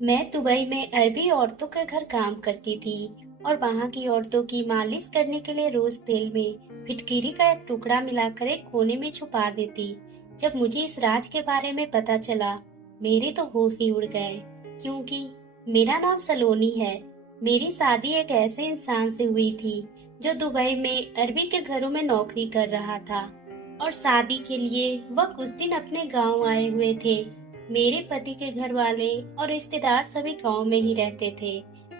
मैं दुबई में अरबी औरतों के घर काम करती थी और वहाँ की औरतों की मालिश करने के लिए रोज तेल में फिटकीरी का एक टुकड़ा मिलाकर एक कोने में छुपा देती। जब मुझे इस राज के बारे में पता चला, मेरे तो होश ही उड़ गए, क्योंकि मेरा नाम सलोनी है। मेरी शादी एक ऐसे इंसान से हुई थी जो दुबई में अरबी के घरों में नौकरी कर रहा था और शादी के लिए वह कुछ दिन अपने गांव आए हुए थे। मेरे पति के घर वाले और रिश्तेदार सभी गांव में ही रहते थे।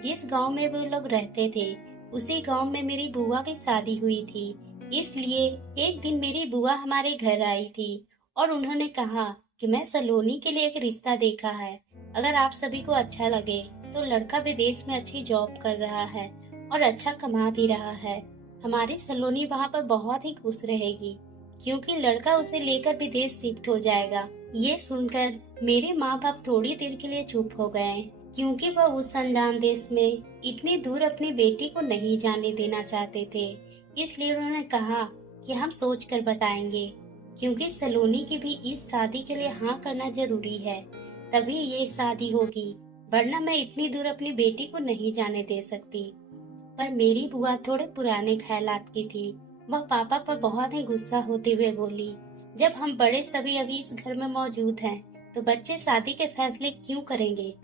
जिस गांव में वो लोग रहते थे, उसी गांव में मेरी बुआ की शादी हुई थी। इसलिए एक दिन मेरी बुआ हमारे घर आई थी और उन्होंने कहा कि मैं सलोनी के लिए एक रिश्ता देखा है। अगर आप सभी को अच्छा लगे तो लड़का विदेश में अच्छी जॉब कर रहा है और अच्छा कमा भी रहा है। हमारी सलोनी वहाँ पर बहुत ही खुश रहेगी, क्योंकि लड़का उसे लेकर विदेश शिफ्ट हो जाएगा। ये सुनकर मेरे माँ बाप थोड़ी देर के लिए चुप हो गए, क्योंकि वह उस अनजान देश में इतनी दूर अपनी बेटी को नहीं जाने देना चाहते थे। इसलिए उन्होंने कहा कि हम सोच कर बताएंगे, क्योंकि सलोनी की भी इस शादी के लिए हाँ करना जरूरी है, तभी ये शादी होगी, वरना मैं इतनी दूर अपनी बेटी को नहीं जाने दे सकती। पर मेरी बुआ थोड़े पुराने ख्यालात की थी। वह पापा पर बहुत ही गुस्सा होते हुए बोली, जब हम बड़े सभी अभी इस घर में मौजूद हैं, तो बच्चे शादी के फैसले क्यों करेंगे।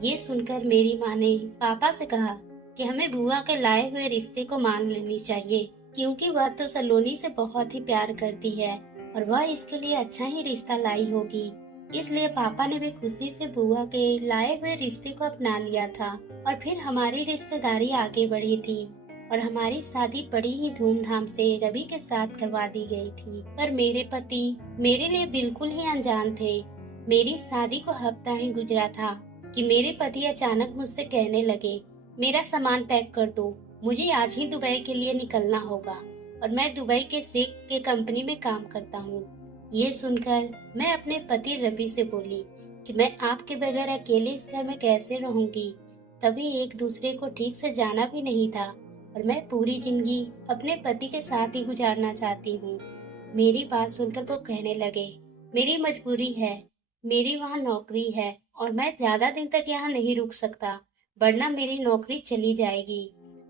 ये सुनकर मेरी माँ ने पापा से कहा कि हमें बुआ के लाए हुए रिश्ते को मान लेनी चाहिए, क्योंकि वह तो सलोनी से बहुत ही प्यार करती है और वह इसके लिए अच्छा ही रिश्ता लाई होगी। इसलिए पापा ने भी खुशी से बुआ के लाए हुए रिश्ते को अपना लिया था और फिर हमारी रिश्तेदारी आगे बढ़ी थी और हमारी शादी बड़ी ही धूमधाम से रवि के साथ करवा दी गई थी। पर मेरे पति मेरे लिए बिल्कुल ही अनजान थे। मेरी शादी को हफ्ता ही गुजरा था कि मेरे पति अचानक मुझसे कहने लगे, मेरा सामान पैक कर दो, मुझे आज ही दुबई के लिए निकलना होगा और मैं दुबई के शेख के कंपनी में काम करता हूँ। ये सुनकर मैं अपने पति रवि से बोली कि मैं आपके बगैर अकेले इस घर में कैसे रहूंगी। तभी एक दूसरे को ठीक से जाना भी नहीं था और मैं पूरी जिंदगी अपने पति के साथ ही गुजारना चाहती हूँ। मेरी बात सुनकर वो कहने लगे, मेरी मजबूरी है, मेरी वहाँ नौकरी है और मैं ज्यादा दिन तक यहाँ नहीं रुक सकता, वरना मेरी नौकरी चली जाएगी।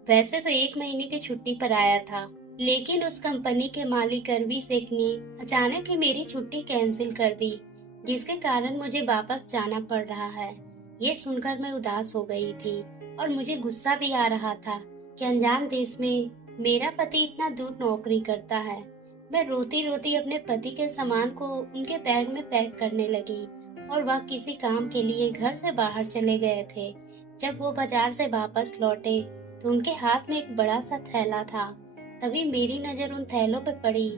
वैसे तो 1 महीने की छुट्टी पर आया था, लेकिन उस कंपनी के मालिक अरबी शेख ने अचानक ही मेरी छुट्टी कैंसिल कर दी, जिसके कारण मुझे वापस जाना पड़ रहा है। ये सुनकर मैं उदास हो गई थी और मुझे गुस्सा भी आ रहा था कि अनजान देश में मेरा पति इतना दूर नौकरी करता है। मैं रोती रोती अपने पति के सामान को उनके बैग में पैक करने लगी और वह किसी काम के लिए घर से बाहर चले गए थे। जब वो बाजार से वापस लौटे तो उनके हाथ में एक बड़ा सा थैला था। तभी मेरी नजर उन थैलों पर पड़ी।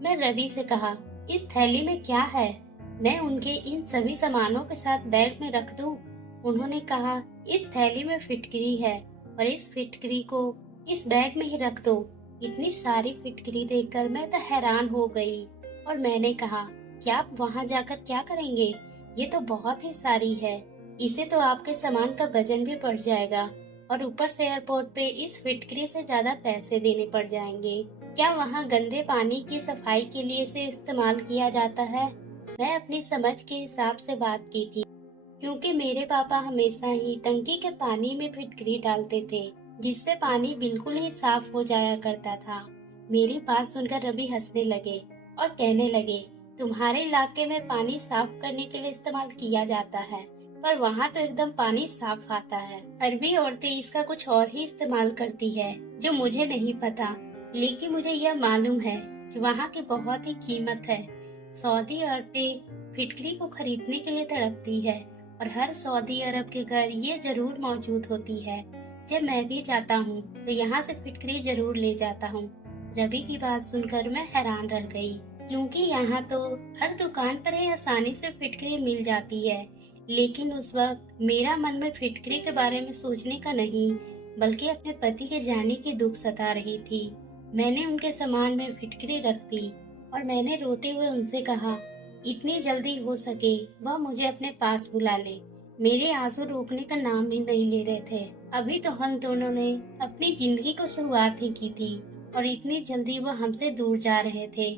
मैं रवि से कहा, इस थैली में क्या है, मैं उनके इन सभी सामानों के साथ बैग में रख दूं? उन्होंने कहा, इस थैली में फिटकरी है और इस फिटकरी को इस बैग में ही रख दो। इतनी सारी फिटकरी देखकर मैं तो हैरान हो गई और मैंने कहा, क्या आप वहाँ जाकर क्या करेंगे, ये तो बहुत ही सारी है, इसे तो आपके सामान का वजन भी बढ़ जाएगा और ऊपर से एयरपोर्ट पे इस फिटकरी से ज्यादा पैसे देने पड़ जाएंगे। क्या वहाँ गंदे पानी की सफाई के लिए इसे इस्तेमाल किया जाता है? मैं अपनी समझ के हिसाब से बात की थी, क्योंकि मेरे पापा हमेशा ही टंकी के पानी में फिटकरी डालते थे, जिससे पानी बिल्कुल ही साफ हो जाया करता था। मेरी बात सुनकर रवि हंसने लगे और कहने लगे, तुम्हारे इलाके में पानी साफ करने के लिए इस्तेमाल किया जाता है, पर वहाँ तो एकदम पानी साफ आता है। अरबी औरतें इसका कुछ और ही इस्तेमाल करती है, जो मुझे नहीं पता, लेकिन मुझे यह मालूम है कि वहाँ की बहुत ही कीमत है। सऊदी औरतें फिटकरी को खरीदने के लिए तड़पती है और हर सऊदी अरब के घर ये जरूर मौजूद होती है। जब मैं भी जाता हूँ तो यहाँ से फिटकरी जरूर ले जाता हूँ। रवि की बात सुनकर मैं हैरान रह गई, क्योंकि यहाँ तो हर दुकान पर ही आसानी से फिटकरी मिल जाती है, लेकिन उस वक्त मेरा मन में फिटकरी के बारे में सोचने का नहीं, बल्कि अपने पति के जाने की दुख सता रही थी। मैंने उनके सामान में फिटकरी रख दी और मैंने रोते हुए उनसे कहा, इतनी जल्दी हो सके वह मुझे अपने पास बुला ले। मेरे आंसू रोकने का नाम भी नहीं ले रहे थे। अभी तो हम दोनों ने अपनी जिंदगी को शुरुआत ही की थी और इतनी जल्दी वह हमसे दूर जा रहे थे।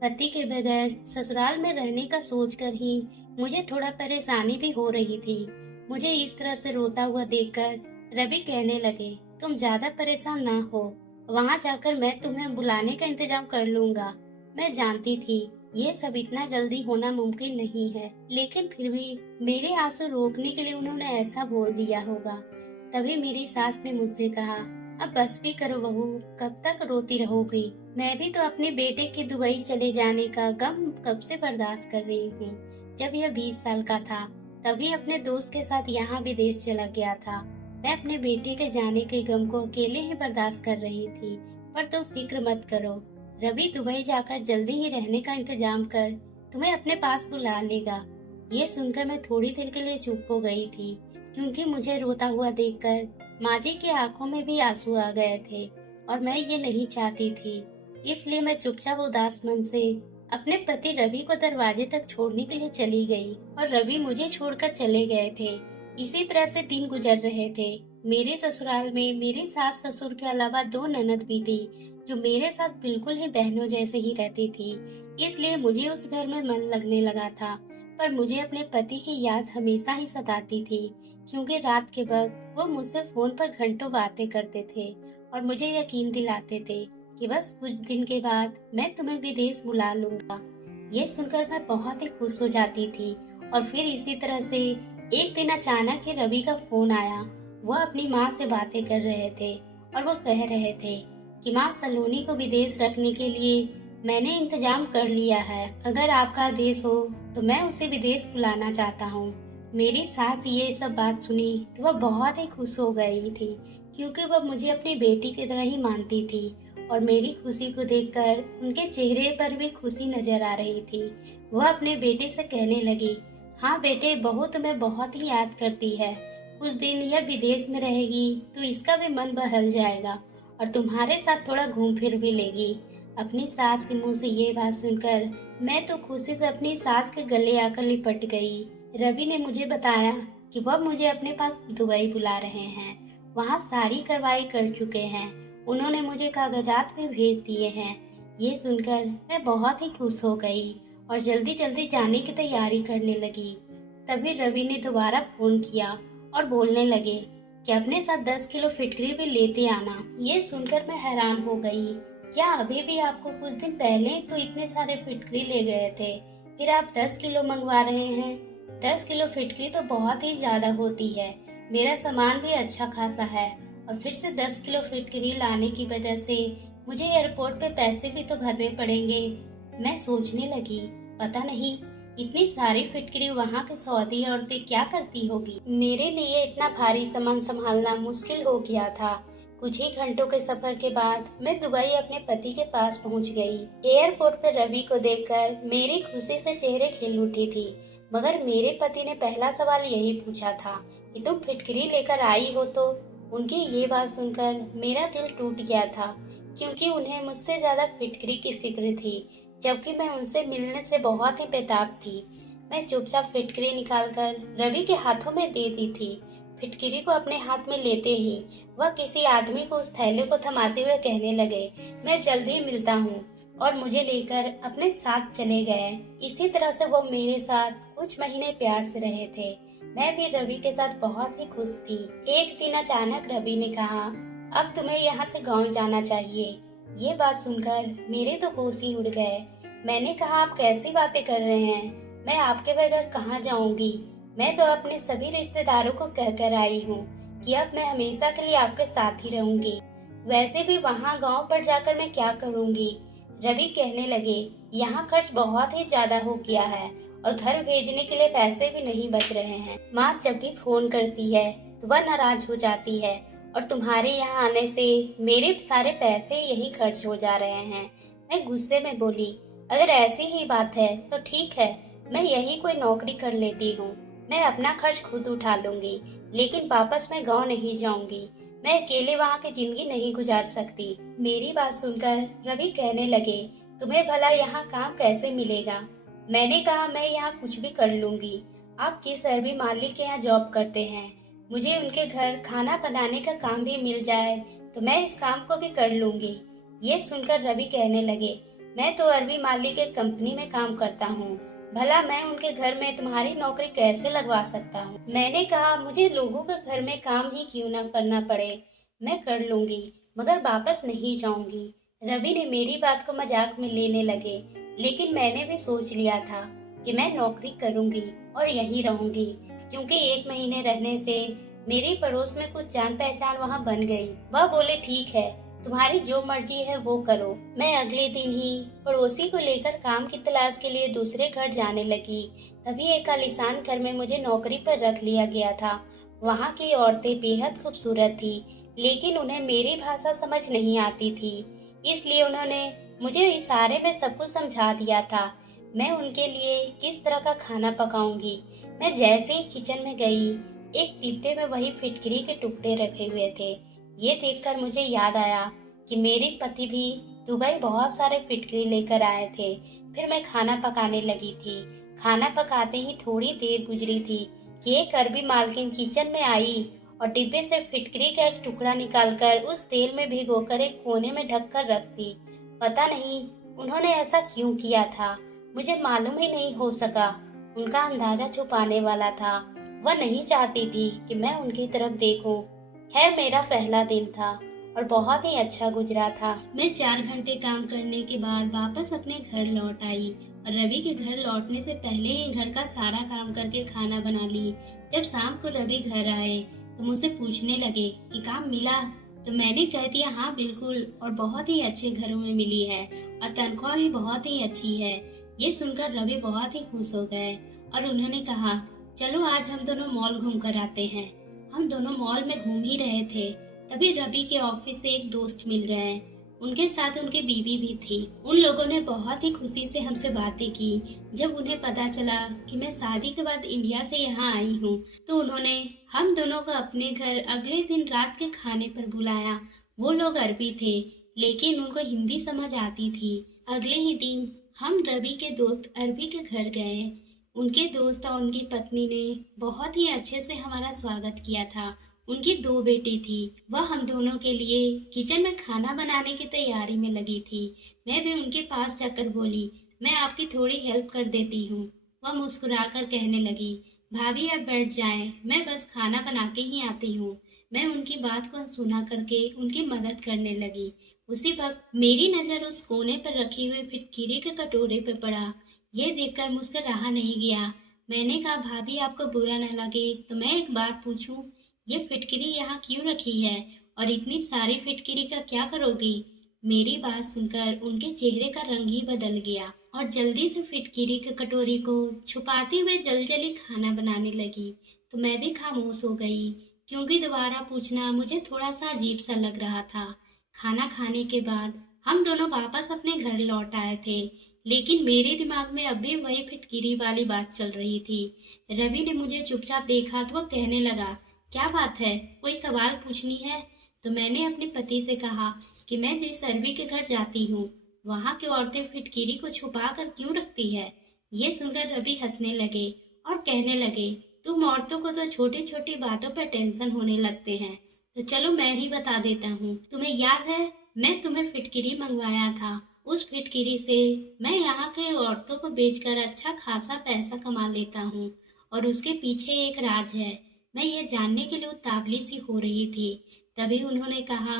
पति के बगैर ससुराल में रहने का सोचकर ही मुझे थोड़ा परेशानी भी हो रही थी। मुझे इस तरह से रोता हुआ देखकर रवि कहने लगे, तुम ज्यादा परेशान ना हो, वहां जाकर मैं तुम्हें बुलाने का इंतजाम कर लूंगा। मैं जानती थी ये सब इतना जल्दी होना मुमकिन नहीं है, लेकिन फिर भी मेरे आंसू रोकने के लिए उन्होंने ऐसा बोल दिया होगा। तभी मेरी सास ने मुझसे कहा, अब बस भी करो बहू, कब तक रोती रहोगी? मैं भी तो अपने बेटे के दुबई चले जाने का गम कब से बर्दाश्त कर रही हूँ। जब यह 20 साल का था तभी अपने दोस्त के साथ यहाँ विदेश चला गया था। मैं अपने बेटे के जाने के गम को अकेले ही बर्दाश्त कर रही थी। पर तुम फिक्र मत करो, रवि दुबई जाकर जल्दी ही रहने का इंतजाम कर तुम्हें अपने पास बुला लेगा। ये सुनकर मैं थोड़ी देर के लिए चुप हो गई थी, क्योंकि मुझे रोता हुआ देखकर माँ जी की आंखों में भी आंसू आ गए थे और मैं ये नहीं चाहती थी। इसलिए मैं चुपचाप उदास मन से अपने पति रवि को दरवाजे तक छोड़ने के लिए चली गई और रवि मुझे छोड़कर चले गए थे। इसी तरह से दिन गुजर रहे थे। मेरे ससुराल में मेरी सास ससुर के अलावा 2 ननद भी थी, जो मेरे साथ बिल्कुल ही बहनों जैसे ही रहती थी। इसलिए मुझे उस घर में मन लगने लगा था। पर मुझे अपने पति की याद हमेशा ही सताती थी, क्योंकि रात के वक्त वो मुझसे फोन पर घंटों बातें करते थे और मुझे यकीन दिलाते थे कि बस कुछ दिन के बाद मैं तुम्हें विदेश बुला लूंगा। ये सुनकर मैं बहुत ही खुश हो जाती थी। और फिर इसी तरह से एक दिन अचानक ही रवि का फोन आया। वो अपनी माँ से बातें कर रहे थे और वो कह रहे थे कि माँ, सलोनी को विदेश रखने के लिए मैंने इंतजाम कर लिया है। अगर आपका आदेश हो तो मैं उसे विदेश बुलाना चाहता हूँ। मेरी सास ये सब बात सुनी तो वह बहुत ही खुश हो गई थी, क्योंकि वह मुझे अपनी बेटी की तरह ही मानती थी और मेरी खुशी को देखकर उनके चेहरे पर भी खुशी नजर आ रही थी। वह अपने बेटे से कहने लगी, हाँ बेटे, बहू तुम्हें बहुत ही याद करती है। कुछ दिन यह विदेश में रहेगी तो इसका भी मन बहल जाएगा और तुम्हारे साथ थोड़ा घूम फिर भी लेगी। अपनी सास के मुंह से ये बात सुनकर मैं तो खुशी से अपनी सास के गले आकर लिपट गई। रवि ने मुझे बताया कि वह मुझे अपने पास दुबई बुला रहे हैं। वहाँ सारी कार्रवाई कर चुके हैं। उन्होंने मुझे कागजात भी भेज दिए हैं। ये सुनकर मैं बहुत ही खुश हो गई और जल्दी जल्दी जाने की तैयारी करने लगी। तभी रवि ने दोबारा फोन किया और बोलने लगे कि अपने साथ 10 किलो फिटकरी भी लेते आना। ये सुनकर मैं हैरान हो गई। क्या अभी भी आपको कुछ दिन पहले तो इतने सारे फिटकरी ले गए थे, फिर आप 10 किलो मंगवा रहे हैं? 10 किलो फिटकरी तो बहुत ही ज्यादा होती है। मेरा सामान भी अच्छा खासा है और फिर से 10 किलो फिटकरी लाने की वजह से मुझे एयरपोर्ट पे पैसे भी तो भरने पड़ेंगे। मैं सोचने लगी, पता नहीं इतनी सारी फिटकरी वहाँ के सऊदी औरतें क्या करती होगी। मेरे लिए इतना भारी सामान संभालना मुश्किल हो गया था। कुछ ही घंटों के सफर के बाद मैं दुबई अपने पति के पास पहुंच गई। एयरपोर्ट पर रवि को देखकर मेरी खुशी से चेहरे खिल उठी थी, मगर मेरे पति ने पहला सवाल यही पूछा था कि तुम फिटकरी लेकर आई हो तो। उनकी ये बात सुनकर मेरा दिल टूट गया था, क्योंकि उन्हें मुझसे ज्यादा फिटकरी की फिक्र थी, जबकि मैं उनसे मिलने से बहुत ही बेताब थी। मैं चुपचाप फिटकरी निकालकर रवि के हाथों में दे दी थी। फिटकरी को अपने हाथ में लेते ही वह किसी आदमी को उस थैले को थमाते हुए कहने लगे, मैं जल्द ही मिलता हूँ, और मुझे लेकर अपने साथ चले गए। इसी तरह से वो मेरे साथ कुछ महीने प्यार से रहे थे। मैं भी रवि के साथ बहुत ही खुश थी। एक दिन अचानक रवि ने कहा, अब तुम्हें यहाँ से गाँव जाना चाहिए। ये बात सुनकर मेरे तो होश ही उड़ गए। मैंने कहा, आप कैसी बातें कर रहे हैं? मैं आपके बगैर कहाँ जाऊंगी? मैं तो अपने सभी रिश्तेदारों को कहकर आई हूँ कि अब मैं हमेशा के लिए आपके साथ ही रहूंगी। वैसे भी वहाँ गांव पर जाकर मैं क्या करूंगी? रवि कहने लगे, यहाँ खर्च बहुत ही ज्यादा हो गया है और घर भेजने के लिए पैसे भी नहीं बच रहे हैं। माँ जब भी फोन करती है तो वह नाराज हो जाती है और तुम्हारे यहाँ आने से मेरे सारे पैसे यही खर्च हो जा रहे हैं। मैं गुस्से में बोली, अगर ऐसी ही बात है तो ठीक है, मैं यही कोई नौकरी कर लेती हूँ। मैं अपना खर्च खुद उठा लूंगी, लेकिन वापस मैं गांव नहीं जाऊंगी। मैं अकेले वहाँ की जिंदगी नहीं गुजार सकती। मेरी बात सुनकर रवि कहने लगे, तुम्हें भला यहाँ काम कैसे मिलेगा? मैंने कहा, मैं यहाँ कुछ भी कर लूंगी। आप किस अरबी मालिक के यहाँ जॉब करते हैं? मुझे उनके घर खाना बनाने का काम भी मिल जाए तो मैं इस काम को भी कर लूंगी। ये सुनकर रवि कहने लगे, मैं तो अरबी मालिक के कंपनी में काम करता हूँ। भला मैं उनके घर में तुम्हारी नौकरी कैसे लगवा सकता हूँ? मैंने कहा मुझे लोगों के घर में काम ही क्यों ना करना पड़े, मैं कर लूंगी, मगर वापस नहीं जाऊंगी। रवि ने मेरी बात को मजाक में लेने लगे, लेकिन मैंने भी सोच लिया था कि मैं नौकरी करूंगी और यहीं रहूंगी, क्योंकि 1 महीने रहने से मेरी पड़ोस में कुछ जान पहचान वहाँ बन गई। वह बोले ठीक है, तुम्हारी जो मर्जी है वो करो। मैं अगले दिन ही पड़ोसी को लेकर काम की तलाश के लिए दूसरे घर जाने लगी। तभी एक आलीशान घर में मुझे नौकरी पर रख लिया गया था। वहाँ की औरतें बेहद खूबसूरत थी, लेकिन उन्हें मेरी भाषा समझ नहीं आती थी, इसलिए उन्होंने मुझे इशारे में सब कुछ समझा दिया था मैं उनके लिए किस तरह का खाना पकाऊंगी। मैं जैसे ही किचन में गई, एक डिब्बे में वही फिटकरी के टुकड़े रखे हुए थे। ये देखकर मुझे याद आया कि मेरे पति भी दुबई बहुत सारे फिटकरी लेकर आए थे। फिर मैं खाना पकाने लगी थी। खाना पकाते ही थोड़ी देर गुजरी थी कि एक अरबी मालकिन किचन में आई और डिब्बे से फिटकरी का एक टुकड़ा निकालकर उस तेल में भिगोकर एक कोने में ढककर रख दी। पता नहीं उन्होंने ऐसा क्यों किया था, मुझे मालूम ही नहीं हो सका। उनका अंदाजा छुपाने वाला था। वह नहीं चाहती थी कि मैं उनकी तरफ देखूं। खैर, मेरा पहला दिन था और बहुत ही अच्छा गुजरा था। मैं 4 घंटे काम करने के बाद वापस अपने घर लौट आई और रवि के घर लौटने से पहले ही घर का सारा काम करके खाना बना ली। जब शाम को रवि घर आए तो मुझसे पूछने लगे कि काम मिला, तो मैंने कह दिया हाँ बिल्कुल, और बहुत ही अच्छे घरों में मिली है और तनख्वाह भी बहुत ही अच्छी है। ये सुनकर रवि बहुत ही खुश हो गए और उन्होंने कहा चलो आज हम दोनों मॉल घूम कर आते हैं। हम दोनों मॉल में घूम ही रहे थे, तभी रवि के ऑफिस से एक दोस्त मिल गए। उनके साथ उनकी बीवी भी थी। उन लोगों ने बहुत ही खुशी से हमसे बातें की। जब उन्हें पता चला कि मैं शादी के बाद इंडिया से यहाँ आई हूँ, तो उन्होंने हम दोनों को अपने घर अगले दिन रात के खाने पर बुलाया। वो लोग अरबी थे, लेकिन उनको हिंदी समझ आती थी। अगले ही दिन हम रवि के दोस्त अरबी के घर गए। उनके दोस्त और उनकी पत्नी ने बहुत ही अच्छे से हमारा स्वागत किया था। उनकी 2 बेटी थी। वह हम दोनों के लिए किचन में खाना बनाने की तैयारी में लगी थी। मैं भी उनके पास जाकर बोली मैं आपकी थोड़ी हेल्प कर देती हूँ। वह मुस्कुराकर कहने लगी भाभी आप बैठ जाएं, मैं बस खाना बना के ही आती हूँ। मैं उनकी बात को सुना करके उनकी मदद करने लगी। उसी वक्त मेरी नज़र उस कोने पर रखी हुई फिटकीरी के कटोरे पर पड़ा। ये देखकर मुझसे रहा नहीं गया। मैंने कहा भाभी आपको बुरा न लगे तो मैं एक बात पूछूं, ये फिटकिरी यहाँ क्यों रखी है और इतनी सारी फिटकिरी का क्या करोगी? मेरी बात सुनकर उनके चेहरे का रंग ही बदल गया और जल्दी से फिटकिरी के कटोरी को छुपाते हुए जल्दी खाना बनाने लगी। तो मैं भी खामोश हो गई, क्योंकि दोबारा पूछना मुझे थोड़ा सा अजीब सा लग रहा था। खाना खाने के बाद हम दोनों वापस अपने घर लौट आए थे, लेकिन मेरे दिमाग में अब भी वही फिटकिरी वाली बात चल रही थी। रवि ने मुझे चुपचाप देखा तो वो कहने लगा क्या बात है, कोई सवाल पूछनी है? तो मैंने अपने पति से कहा कि मैं जिस अरबी के घर जाती हूँ वहाँ की औरतें फिटकिरी को छुपा कर क्यों रखती है। ये सुनकर रवि हंसने लगे और कहने लगे तुम औरतों को तो छोटी छोटी बातों पर टेंशन होने लगते हैं, तो चलो मैं ही बता देता हूँ। तुम्हें याद है मैं तुम्हें फिटकिरी मंगवाया था, उस फिटकिरी से मैं यहाँ के औरतों को बेचकर अच्छा खासा पैसा कमा लेता हूँ और उसके पीछे एक राज है। मैं ये जानने के लिए उतावली सी हो रही थी। तभी उन्होंने कहा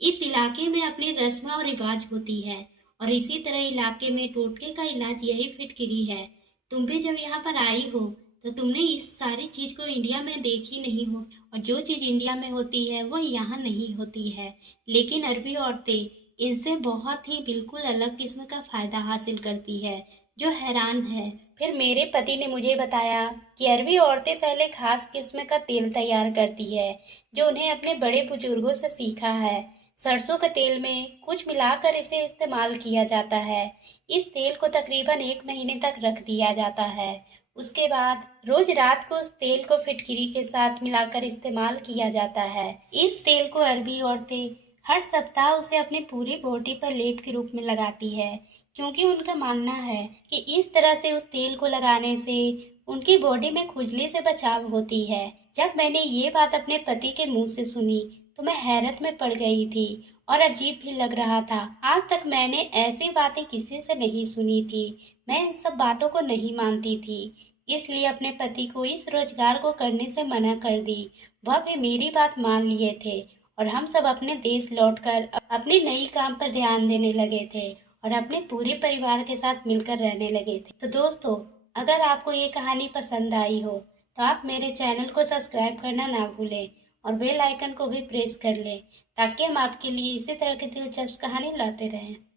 इस इलाके में अपनी रस्म और रिवाज होती है और इसी तरह इलाके में टोटके का इलाज यही फिटकिरी है। तुम भी जब यहाँ पर आई हो तो तुमने इस सारी चीज को इंडिया में देखी नहीं हो, और जो चीज इंडिया में होती है वो यहाँ नहीं होती है। लेकिन अरबी औरतें इनसे बहुत ही बिल्कुल अलग किस्म का फायदा हासिल करती है, जो हैरान है। फिर मेरे पति ने मुझे बताया कि अरबी औरतें पहले खास किस्म का तेल तैयार करती है, जो उन्हें अपने बड़े बुजुर्गों से सीखा है। सरसों के तेल में कुछ मिलाकर इसे इस्तेमाल किया जाता है। इस तेल को तकरीबन 1 महीने तक रख दिया जाता है। उसके बाद रोज रात को उस तेल को फिटकिरी के साथ मिलाकर इस्तेमाल किया जाता है। इस तेल को अरबी औरतें हर सप्ताह उसे अपनी पूरी बॉडी पर लेप के रूप में लगाती है, क्योंकि उनका मानना है कि इस तरह से उस तेल को लगाने से उनकी बॉडी में खुजली से बचाव होती है। जब मैंने ये बात अपने पति के मुंह से सुनी तो मैं हैरत में पड़ गई थी और अजीब भी लग रहा था। आज तक मैंने ऐसी बातें किसी से नहीं सुनी थी। मैं इन सब बातों को नहीं मानती थी, इसलिए अपने पति को इस रोजगार को करने से मना कर दी। वह भी मेरी बात मान लिए थे और हम सब अपने देश लौटकर अपनी नई काम पर ध्यान देने लगे थे और अपने पूरे परिवार के साथ मिलकर रहने लगे थे। तो दोस्तों, अगर आपको ये कहानी पसंद आई हो तो आप मेरे चैनल को सब्सक्राइब करना ना भूलें और बेल आइकन को भी प्रेस कर लें, ताकि हम आपके लिए इसी तरह की दिलचस्प कहानी लाते रहें।